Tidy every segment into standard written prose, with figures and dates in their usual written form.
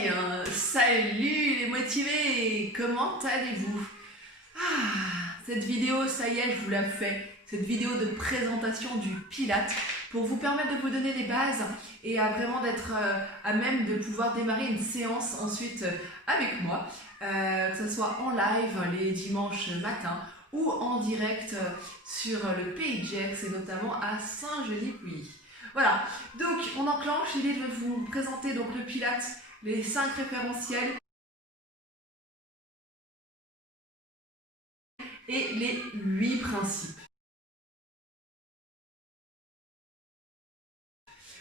Hey, salut les motivés, comment allez-vous? Cette vidéo, ça y est, je vous la fais. Cette vidéo de présentation du Pilates pour vous permettre de vous donner les bases et à vraiment d'être à même de pouvoir démarrer une séance ensuite avec moi, que ce soit en live les dimanches matins ou en direct sur le PJX et notamment à Saint-Genis-Pouilly. Voilà, donc on enclenche, l'idée de vous présenter donc le Pilates, les 5 référentiels et les 8 principes.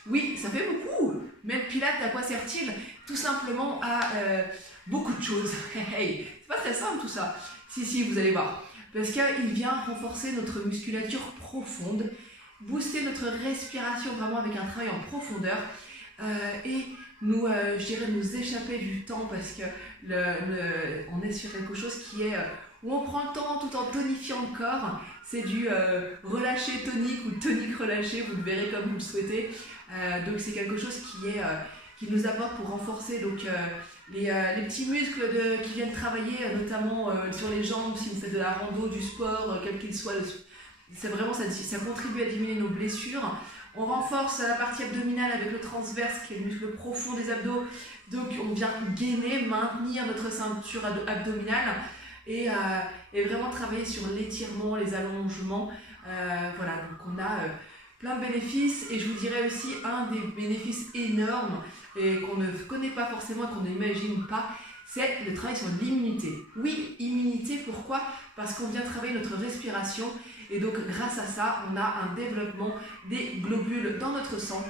Oui, ça fait beaucoup, mais le Pilates, à quoi sert-il? Tout simplement à beaucoup de choses. Hey, c'est pas très simple tout ça. Si, vous allez voir. Parce qu'il vient renforcer notre musculature profonde, booster notre respiration vraiment avec un travail en profondeur et nous, je dirais, nous échapper du temps parce que on est sur quelque chose qui est où on prend le temps tout en tonifiant le corps. C'est du relâché tonique ou tonique relâché, vous le verrez comme vous le souhaitez. Donc c'est quelque chose qui nous apporte pour renforcer donc, les petits muscles qui viennent travailler, notamment sur les jambes, si vous faites de la rando, du sport, quel qu'il soit. C'est vraiment, ça contribue à diminuer nos blessures. On renforce la partie abdominale avec le transverse, qui est le muscle profond des abdos. Donc on vient gainer, maintenir notre ceinture abdominale et vraiment travailler sur l'étirement, les allongements. Voilà, donc on a plein de bénéfices. Et je vous dirais aussi un des bénéfices énormes et qu'on ne connaît pas forcément, qu'on n'imagine pas, c'est le travail sur l'immunité. Oui, immunité, pourquoi? Parce qu'on vient travailler notre respiration et donc grâce à ça, on a un développement des globules dans notre sang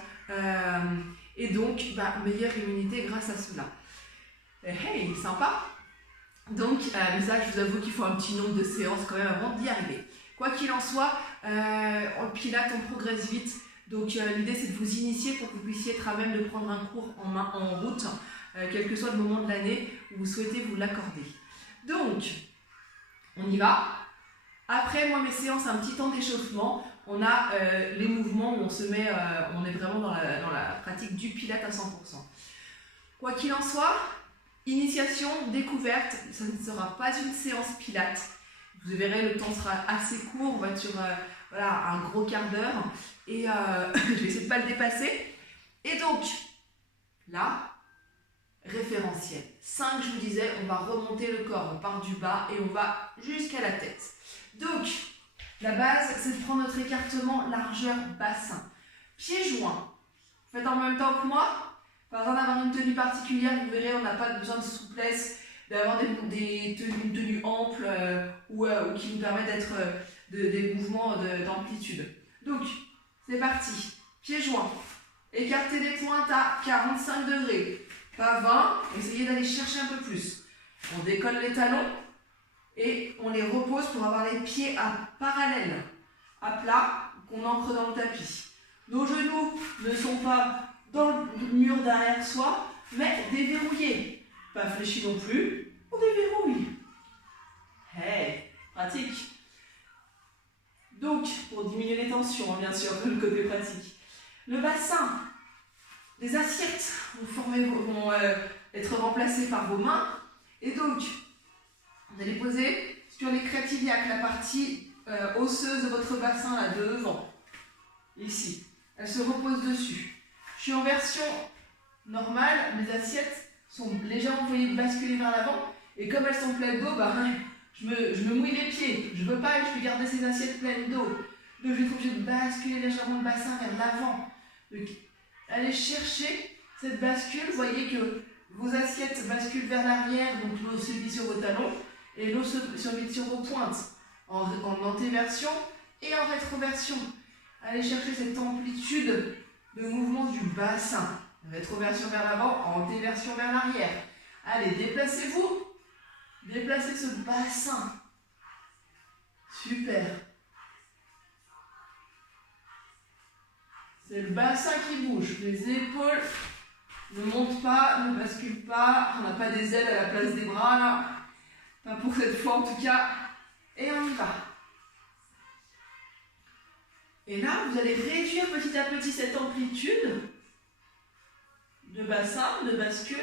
et donc meilleure immunité grâce à cela. Hey, sympa! Donc mais ça, je vous avoue qu'il faut un petit nombre de séances quand même avant d'y arriver. Quoi qu'il en soit, en Pilates, on progresse vite. Donc l'idée, c'est de vous initier pour que vous puissiez être à même de prendre un cours en route, quel que soit le moment de l'année où vous souhaitez vous l'accorder. Donc, on y va. Après, moi, mes séances, un petit temps d'échauffement. On a les mouvements où on se met, on est vraiment dans la pratique du Pilates à 100%. Quoi qu'il en soit, initiation, découverte, ça ne sera pas une séance Pilates. Vous verrez, le temps sera assez court, on va être sur un gros quart d'heure et je vais essayer de ne pas le dépasser. Et donc, là, référentiel. 5, je vous disais, on va remonter le corps, on part du bas et on va jusqu'à la tête. Donc, la base, c'est de prendre notre écartement largeur bassin. Pieds joints. Faites en même temps que moi. Pas besoin d'avoir une tenue particulière, vous verrez, on n'a pas besoin de souplesse, d'avoir une tenue ample ou qui nous permet d'être des mouvements d'amplitude. Donc, c'est parti. Pieds joints. Écartez les pointes à 45 degrés. Pas 20, essayez d'aller chercher un peu plus. On décolle les talons et on les repose pour avoir les pieds à parallèle, à plat, qu'on ancre dans le tapis. Nos genoux ne sont pas dans le mur derrière soi, mais déverrouillés. Pas fléchis non plus, on déverrouille. Hey, pratique. Donc, pour diminuer les tensions, bien sûr, de le côté pratique. Le bassin, les assiettes vont être remplacées par vos mains. Et donc, vous allez poser sur les crêtes iliaques, la partie osseuse de votre bassin, là, devant. Ici. Elle se repose dessus. Je suis en version normale, mes assiettes sont légèrement, vous voyez, basculées vers l'avant. Et comme elles sont pleines d'eau, je me mouille les pieds. Je ne veux pas, je peux garder ces assiettes pleines d'eau. Donc je vais être obligée de basculer légèrement le bassin vers l'avant. Allez chercher cette bascule. Vous voyez que vos assiettes basculent vers l'arrière, donc l'eau se vide sur vos talons et l'eau se vide sur vos pointes. En antéversion et en rétroversion. Allez chercher cette amplitude de mouvement du bassin. Rétroversion vers l'avant, antéversion vers l'arrière. Allez, déplacez-vous. Déplacez ce bassin. Super. C'est le bassin qui bouge. Les épaules ne montent pas, ne basculent pas. On n'a pas des ailes à la place des bras là. Pas pour cette fois en tout cas. Et on y va. Et là, vous allez réduire petit à petit cette amplitude de bassin, de bascule.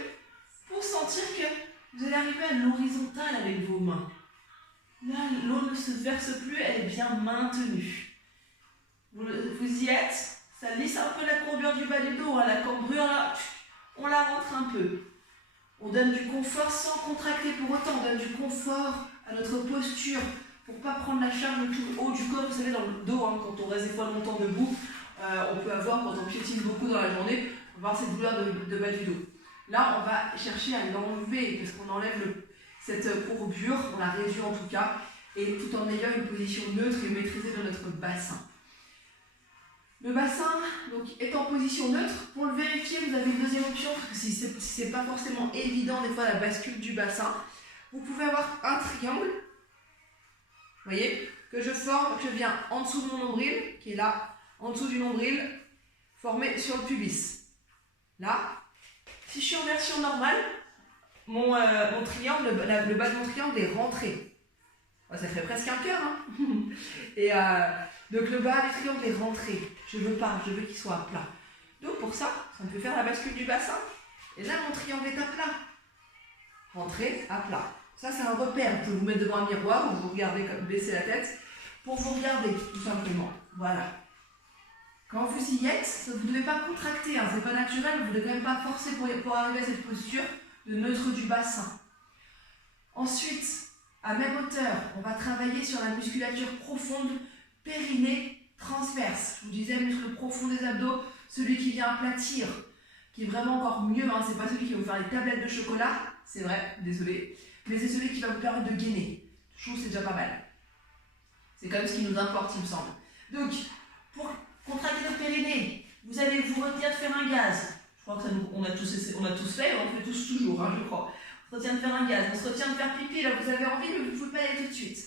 pour sentir que vous allez arriver à l'horizontale avec vos mains. Là, l'eau ne se verse plus, elle est bien maintenue. Vous y êtes, ça lisse un peu la courbure du bas du dos, hein, la cambrure là, on la rentre un peu. On donne du confort sans contracter pour autant, on donne du confort à notre posture pour ne pas prendre la charge le plus haut du corps. Vous savez, dans le dos, hein, quand on reste des fois longtemps debout, on peut avoir, quand on piétine beaucoup dans la journée, on va avoir cette douleur de bas du dos. Là, on va chercher à l'enlever parce qu'on enlève cette courbure, on la réduit en tout cas, et tout en ayant une position neutre et maîtrisée dans notre bassin. Le bassin donc, est en position neutre. Pour le vérifier, vous avez une deuxième option, parce que si ce n'est pas forcément évident des fois la bascule du bassin, vous pouvez avoir un triangle, vous voyez, que je forme, que je viens en dessous de mon nombril, qui est là, en dessous du nombril, formé sur le pubis. Là, si je suis en version normale, mon triangle, le bas de mon triangle est rentré. Ça fait presque un cœur, hein. Et donc le bas du triangle est rentré. Je veux qu'il soit plat. Donc pour ça, on peut faire la bascule du bassin. Et là, mon triangle est à plat. Rentré à plat. Ça, c'est un repère. Vous pouvez vous mettre devant un miroir ou vous regardez comme baisser la tête pour vous regarder, tout simplement. Voilà. Quand vous y êtes, vous ne devez pas contracter, hein, c'est pas naturel, vous ne devez même pas forcer pour arriver à cette posture de neutre du bassin. Ensuite, à même hauteur, on va travailler sur la musculature profonde, périnée, transverse. Je vous disais, muscle profond des abdos, celui qui vient aplatir, qui est vraiment encore mieux, hein, c'est pas celui qui va vous faire les tablettes de chocolat, c'est vrai, désolé, mais c'est celui qui va vous permettre de gainer. Je trouve que c'est déjà pas mal. C'est quand même ce qui nous importe, il me semble. Donc, pour contracter le périnée, vous allez vous retenir de faire un gaz. Je crois que on a tous fait, on le fait tous toujours, hein, je crois. On se retient de faire un gaz, on se retient de faire pipi, là vous avez envie, mais vous ne pouvez pas y aller tout de suite.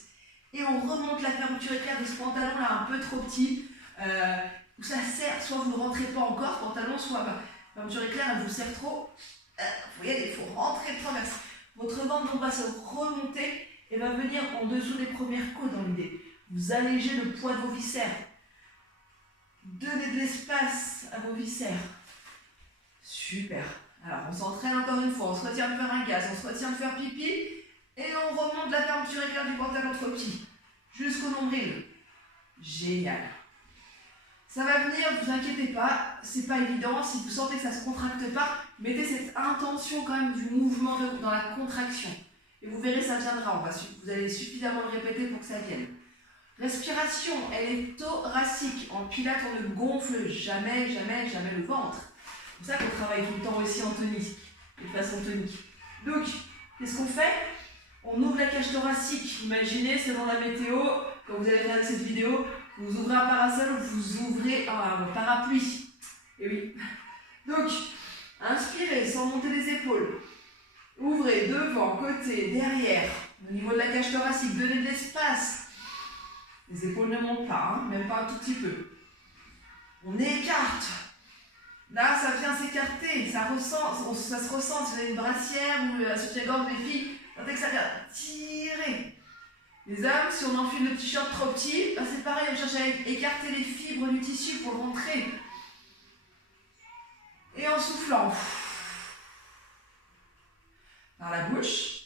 Et on remonte la fermeture éclair de ce pantalon là un peu trop petit, où ça serre, soit vous ne rentrez pas encore, pantalon, soit la fermeture éclair, elle vous serre trop. Vous voyez, il faut rentrer de traverse. Votre ventre donc va se remonter et va venir en dessous des premières côtes dans l'idée. Vous allégez le poids de vos viscères. Donnez de l'espace à vos viscères. Super. Alors, on s'entraîne encore une fois. On se retient de faire un gaz, on se retient de faire pipi. Et on remonte la fermeture éclair du pantalon trop petit. Jusqu'au nombril. Génial. Ça va venir, ne vous inquiétez pas. C'est pas évident. Si vous sentez que ça ne se contracte pas, mettez cette intention quand même du mouvement dans la contraction. Et vous verrez, ça viendra. Vous allez suffisamment le répéter pour que ça vienne. Respiration, elle est thoracique. En pilates, on ne gonfle jamais le ventre. C'est pour ça qu'on travaille tout le temps aussi en tonique, de façon tonique. Donc, qu'est-ce qu'on fait? On ouvre la cage thoracique. Imaginez, c'est dans la météo, quand vous allez regarder cette vidéo, vous ouvrez un parasol, vous ouvrez un parapluie. Et oui. Donc, inspirez sans monter les épaules. Ouvrez devant, côté, derrière, au niveau de la cage thoracique, donnez de l'espace. Les épaules ne montent pas, hein, même pas un tout petit peu. On écarte. Là, ça vient s'écarter, ça se ressent. Si vous avez une brassière ou un soutien-gorge des filles, sentez que ça vient tirer. Les hommes, si on enfile le t-shirt trop petit, ben c'est pareil, on cherche à écarter les fibres du tissu pour rentrer. Et en soufflant par la bouche.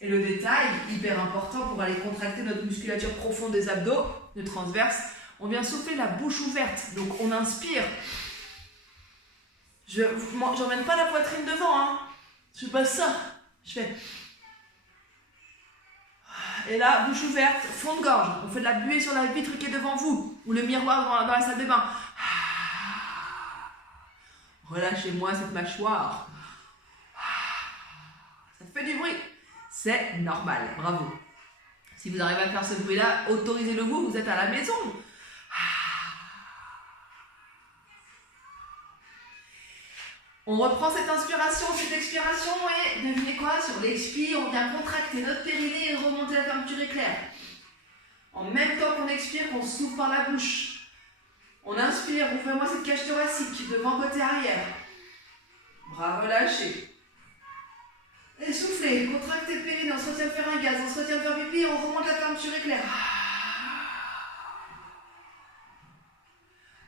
Et le détail, hyper important pour aller contracter notre musculature profonde des abdos, de transverse, on vient souffler la bouche ouverte. Donc on inspire. Je n'emmène pas la poitrine devant, hein. Je fais pas ça. Je fais. Et là, bouche ouverte, fond de gorge. On fait de la buée sur la vitre qui est devant vous, ou le miroir dans la salle de bain. Relâchez-moi cette mâchoire. Ça fait du bruit. C'est normal, bravo. Si vous arrivez à faire ce bruit-là, autorisez-le vous, vous êtes à la maison. On reprend cette inspiration, cette expiration et devinez quoi? Sur l'expire, on vient contracter notre périnée et remonter la fermeture éclair. En même temps qu'on expire, qu'on souffle par la bouche. On inspire, ouvrez-moi cette cage thoracique, devant, côté, arrière. Bras relâchés. Et soufflez, contractez le périnée, on se retient de faire un gaz, on se retient de faire pipi et on remonte la fermeture éclair.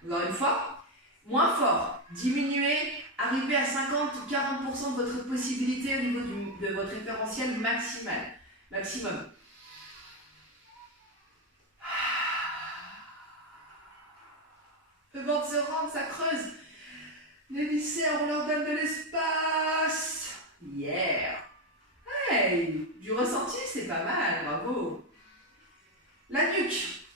Encore une fois. Moins fort. Diminuez, arrivez à 50 ou 40% de votre possibilité au niveau de votre référentiel maximum. Le ventre se rentre, ça creuse. Les viscères, on leur donne de l'espace. Yeah. Hey, du ressenti, c'est pas mal, bravo. La nuque.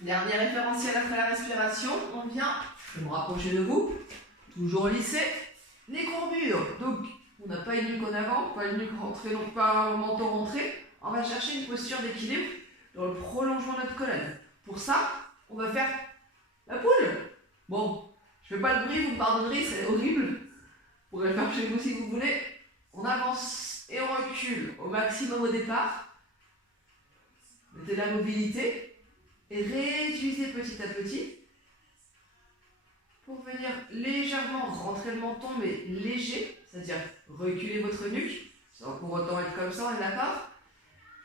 Dernier référentiel après la respiration, on vient, je vais me rapprocher de vous, toujours lissé, les courbures. Donc, on n'a pas une nuque en avant, pas une nuque rentrée, donc pas un menton rentré. On va chercher une posture d'équilibre dans le prolongement de notre colonne. Pour ça, on va faire la poule. Bon, je ne fais pas de bruit, vous me pardonnerez, c'est horrible. Vous pourrez le faire chez vous si vous voulez. On avance et on recule au maximum au départ. Mettez la mobilité et réduisez petit à petit pour venir légèrement rentrer le menton, mais léger, c'est-à-dire reculer votre nuque, sans pour autant être comme ça, on est d'accord,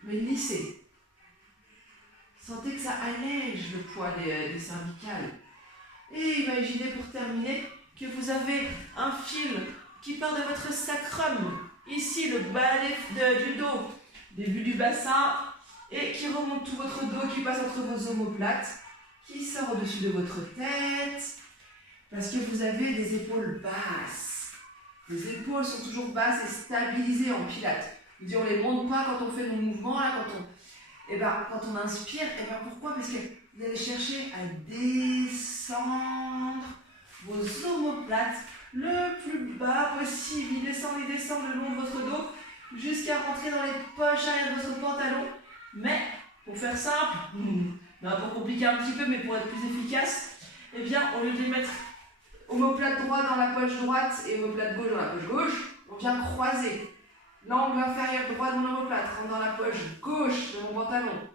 mais lissez. Sentez que ça allège le poids des cervicales. Et imaginez pour terminer que vous avez un fil qui part de votre sacrum, ici le bas du dos, début du bassin, et qui remonte tout votre dos, qui passe entre vos omoplates, qui sort au-dessus de votre tête, parce que vous avez des épaules basses. Les épaules sont toujours basses et stabilisées en pilates. Je veux dire, on ne les monte pas quand on fait nos mouvements, là, quand on inspire. Et bien pourquoi? Parce que vous allez chercher à descendre vos omoplates le plus bas possible. Ils descendent le long de votre dos jusqu'à rentrer dans les poches arrière de votre pantalon. Mais, pour faire simple, pour compliquer un petit peu, mais pour être plus efficace, eh bien, au lieu de les mettre omoplate droite dans la poche droite et omoplate gauche dans la poche gauche, on vient croiser. L'angle inférieur droit de mon omoplate rentre dans la poche gauche de mon pantalon,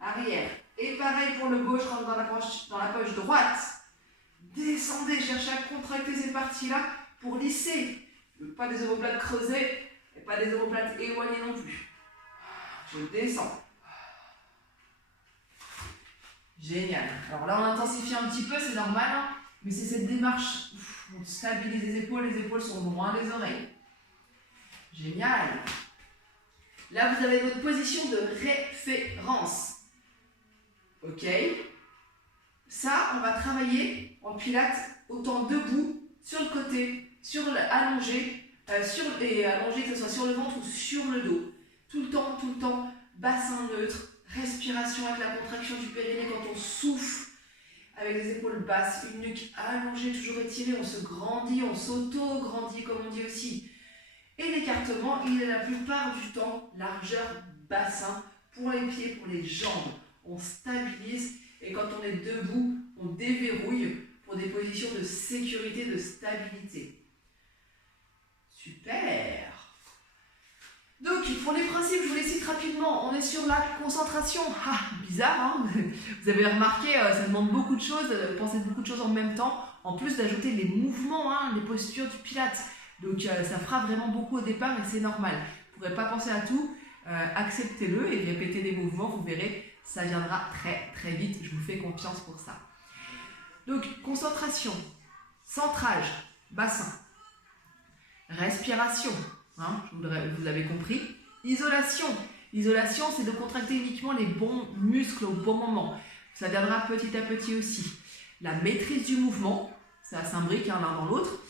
arrière. Et pareil pour le gauche, rentre dans la poche droite. Descendez, cherchez à contracter ces parties-là pour lisser. Pas des omoplates creusées et pas des omoplates éloignées non plus. Je descends. Génial. Alors là, on intensifie un petit peu, c'est normal, hein, mais c'est cette démarche. On stabilise les épaules sont loin des oreilles. Génial. Là, vous avez votre position de référence. Ok. Ça, on va travailler en pilates autant debout, sur le côté, allongé, allongé que ce soit sur le ventre ou sur le dos. Tout le temps, bassin neutre, respiration avec la contraction du périnée quand on souffle, avec les épaules basses, une nuque allongée, toujours étirée, on se grandit, on s'auto-grandit comme on dit aussi. Et l'écartement, il est la plupart du temps largeur bassin pour les pieds, pour les jambes. On stabilise et quand on est debout, on déverrouille pour des positions de sécurité, de stabilité. Super! Donc, pour les principes, je vous les cite rapidement. On est sur la concentration. Ah, bizarre, hein? Vous avez remarqué, ça demande beaucoup de choses, penser beaucoup de choses en même temps, en plus d'ajouter les mouvements, hein, les postures du pilates. Donc, ça fera vraiment beaucoup au départ et c'est normal. Vous ne pourrez pas penser à tout, acceptez-le et répétez les mouvements, vous verrez, ça viendra très très vite. Je vous fais confiance pour ça. Donc, concentration, centrage, bassin, respiration. Hein, vous l'avez compris. Isolation. L'isolation, c'est de contracter uniquement les bons muscles au bon moment. Ça viendra petit à petit aussi. La maîtrise du mouvement, ça s'imbrique l'un dans l'autre.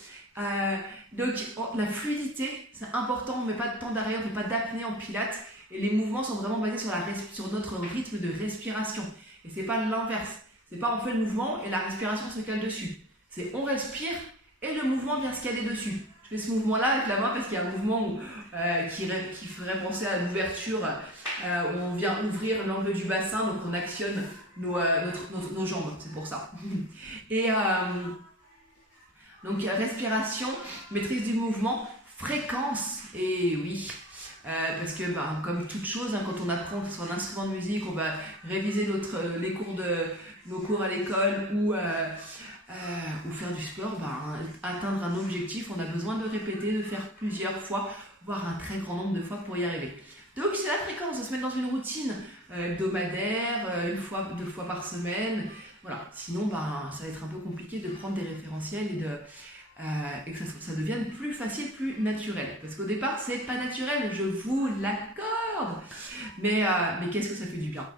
Donc, la fluidité, c'est important. On ne met pas de temps d'arrêt, on ne fait pas d'apnée en pilates. Et les mouvements sont vraiment basés sur notre rythme de respiration. Et ce n'est pas l'inverse. C'est pas on fait le mouvement et la respiration se cale dessus. C'est on respire et le mouvement vient se caler dessus. Je fais ce mouvement-là avec la main parce qu'il y a un mouvement qui ferait penser à l'ouverture, où on vient ouvrir l'angle du bassin, donc on actionne nos jambes, c'est pour ça. Et donc respiration, maîtrise du mouvement, fréquence, et oui, parce que comme toute chose, hein, quand on apprend sur un instrument de musique, on va réviser nos cours à l'école ou faire du sport, atteindre un objectif, on a besoin de répéter, de faire plusieurs fois, voire un très grand nombre de fois pour y arriver. Donc c'est la fréquence, de se mettre dans une routine hebdomadaire, 1 fois, 2 fois par semaine. Voilà, sinon ça va être un peu compliqué de prendre des référentiels et que ça devienne plus facile, plus naturel. Parce qu'au départ, c'est pas naturel, je vous l'accorde. Mais qu'est-ce que ça fait du bien.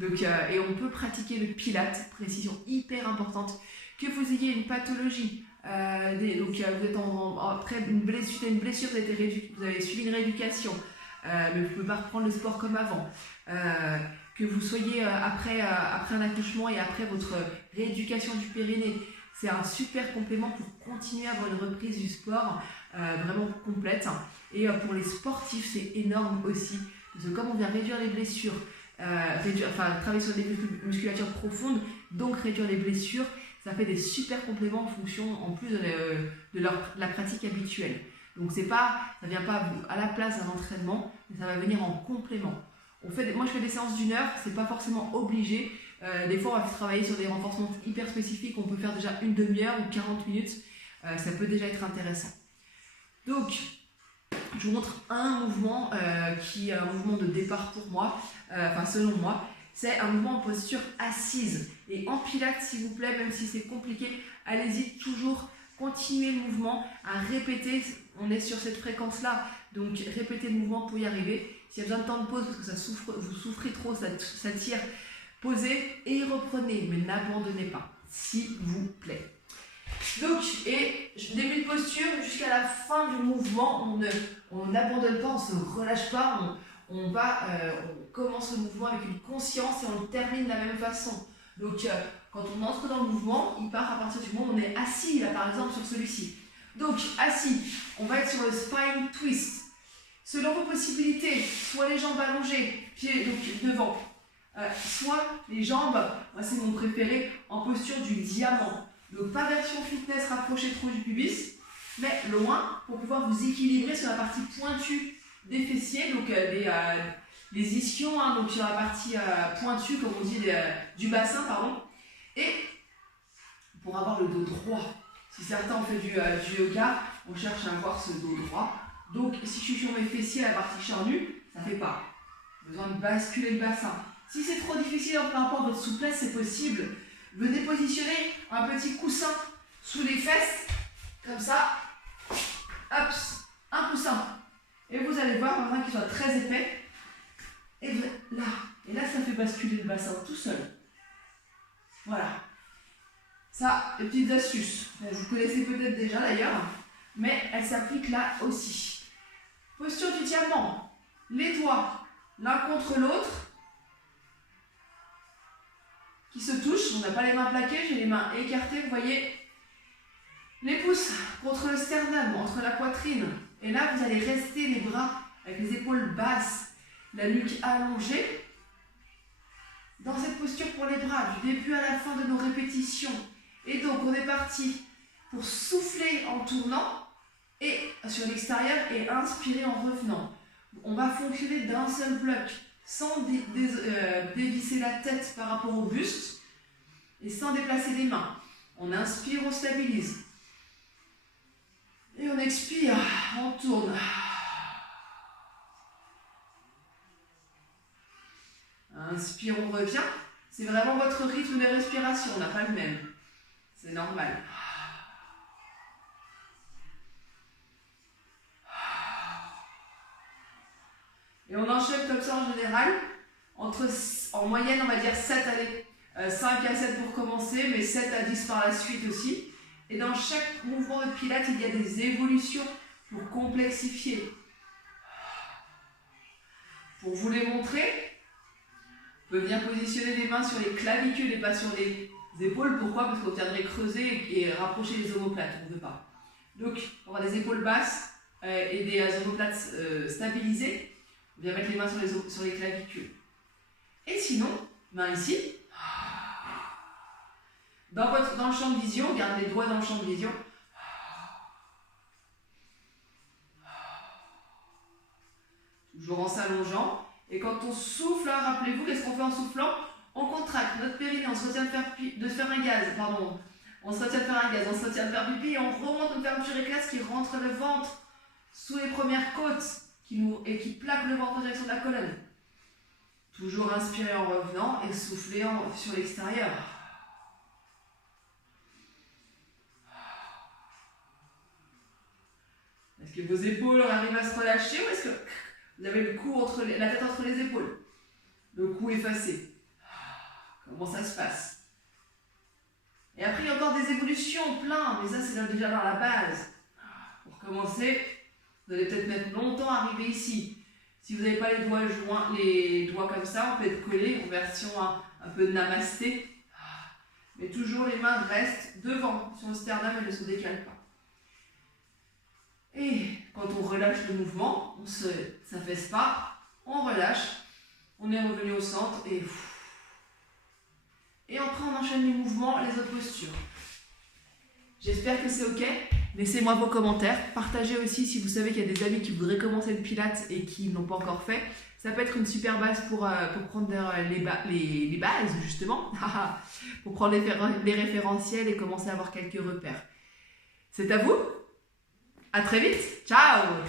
Donc, et on peut pratiquer le pilate, précision hyper importante. Que vous ayez une pathologie, donc vous êtes après une blessure, vous avez suivi une rééducation, mais vous ne pouvez pas reprendre le sport comme avant. Que vous soyez après un accouchement et après votre rééducation du périnée, c'est un super complément pour continuer à avoir une reprise du sport vraiment complète. Et pour les sportifs, c'est énorme aussi, parce que comme on vient réduire les blessures, travailler sur des musculatures profondes, donc réduire les blessures, ça fait des super compléments en fonction, en plus de la pratique habituelle. Donc ça ne vient pas à la place d'un entraînement, mais ça va venir en complément. Moi je fais des séances d'1 heure, c'est pas forcément obligé. Des fois on va travailler sur des renforcements hyper spécifiques, on peut faire déjà une demi-heure ou 40 minutes, ça peut déjà être intéressant. Donc je vous montre un mouvement qui est un mouvement de départ pour moi, selon moi, c'est un mouvement en posture assise. Et en pilates, s'il vous plaît, même si c'est compliqué, allez-y, toujours continuez le mouvement, à répéter, on est sur cette fréquence-là, donc répétez le mouvement pour y arriver. S'il y a besoin de temps de pause, parce que vous souffrez trop, ça tire, posez et reprenez, mais n'abandonnez pas, s'il vous plaît. Donc, et début de posture jusqu'à la fin du mouvement, on n'abandonne pas, on ne se relâche pas, on commence le mouvement avec une conscience et on le termine de la même façon. Donc, quand on entre dans le mouvement, il part à partir du moment où on est assis, là par exemple sur celui-ci. Donc, assis, on va être sur le spine twist. Selon vos possibilités, soit les jambes allongées, pieds donc devant, soit les jambes, moi c'est mon préféré, en posture du diamant. Donc pas version fitness rapprochée trop du pubis, mais loin pour pouvoir vous équilibrer sur la partie pointue des fessiers, donc les ischions, hein, donc sur la partie pointue, comme on dit, du bassin, pardon, et pour avoir le dos droit. Si certains ont fait du yoga, on cherche à avoir ce dos droit. Donc si je suis sur mes fessiers, la partie charnue, ça ne fait pas. Besoin de basculer le bassin. Si c'est trop difficile par rapport à votre souplesse, c'est possible. Venez positionner un petit coussin sous les fesses, comme ça, hop, un coussin. Et vous allez voir, un qui soit très épais, et là ça fait basculer le bassin tout seul. Voilà. Ça, les petites astuces, vous connaissez peut-être déjà d'ailleurs, mais elles s'appliquent là aussi. Posture du diamant, les doigts l'un contre l'autre, qui se touchent, on n'a pas les mains plaquées, j'ai les mains écartées, vous voyez. Les pouces contre le sternum, entre la poitrine. Et là, vous allez rester les bras avec les épaules basses, la nuque allongée. Dans cette posture pour les bras, du début à la fin de nos répétitions. Et donc, on est parti pour souffler en tournant et sur l'extérieur et inspirer en revenant. On va fonctionner d'un seul bloc, sans dévisser la tête par rapport au buste et sans déplacer les mains. On inspire, on stabilise. Et on expire, on tourne. Inspire, on revient. C'est vraiment votre rythme de respiration, on n'a pas le même. C'est normal. Et on enchaîne comme ça en général, en moyenne on va dire 5 à 7 pour commencer, mais 7 à 10 par la suite aussi. Et dans chaque mouvement de pilates, il y a des évolutions pour complexifier. Pour vous les montrer, vous pouvez venir positionner les mains sur les clavicules et pas sur les épaules. Pourquoi? Parce qu'on viendrait creuser et rapprocher les omoplates, on ne veut pas. Donc, on va des épaules basses et des omoplates stabilisées. On vient mettre les mains sur les clavicules. Et sinon, main ici. Dans le champ de vision, gardez les doigts dans le champ de vision. Toujours en s'allongeant. Et quand on souffle, rappelez-vous, qu'est-ce qu'on fait en soufflant? On contracte notre périnée, on se retient de faire un gaz, pardon. On se retient de faire un gaz, on se retient de faire pipi et on remonte une fermeture éclasse qui rentre le ventre sous les premières côtes et qui plaque le ventre en direction de la colonne. Toujours inspirer en revenant et souffler sur l'extérieur. Est-ce que vos épaules arrivent à se relâcher ou est-ce que vous avez le cou la tête entre les épaules? Le cou effacé. Comment ça se passe? Et après, il y a encore des évolutions plein, mais ça, c'est déjà dans la base. Pour commencer, vous allez peut-être mettre longtemps à arriver ici. Si vous n'avez pas les doigts comme ça, on peut être collé en version un peu de namasté. Mais toujours les mains restent devant sur le sternum et ne se décalent pas. Et quand on relâche le mouvement, on ne s'affaisse pas, on relâche, on est revenu au centre et après on enchaîne les mouvements, les autres postures. J'espère que c'est ok. Laissez-moi vos commentaires. Partagez aussi si vous savez qu'il y a des amis qui voudraient commencer le pilates et qui ne l'ont pas encore fait. Ça peut être une super base pour prendre les bases, justement. Pour prendre les référentiels et commencer à avoir quelques repères. C'est à vous. À très vite. Ciao.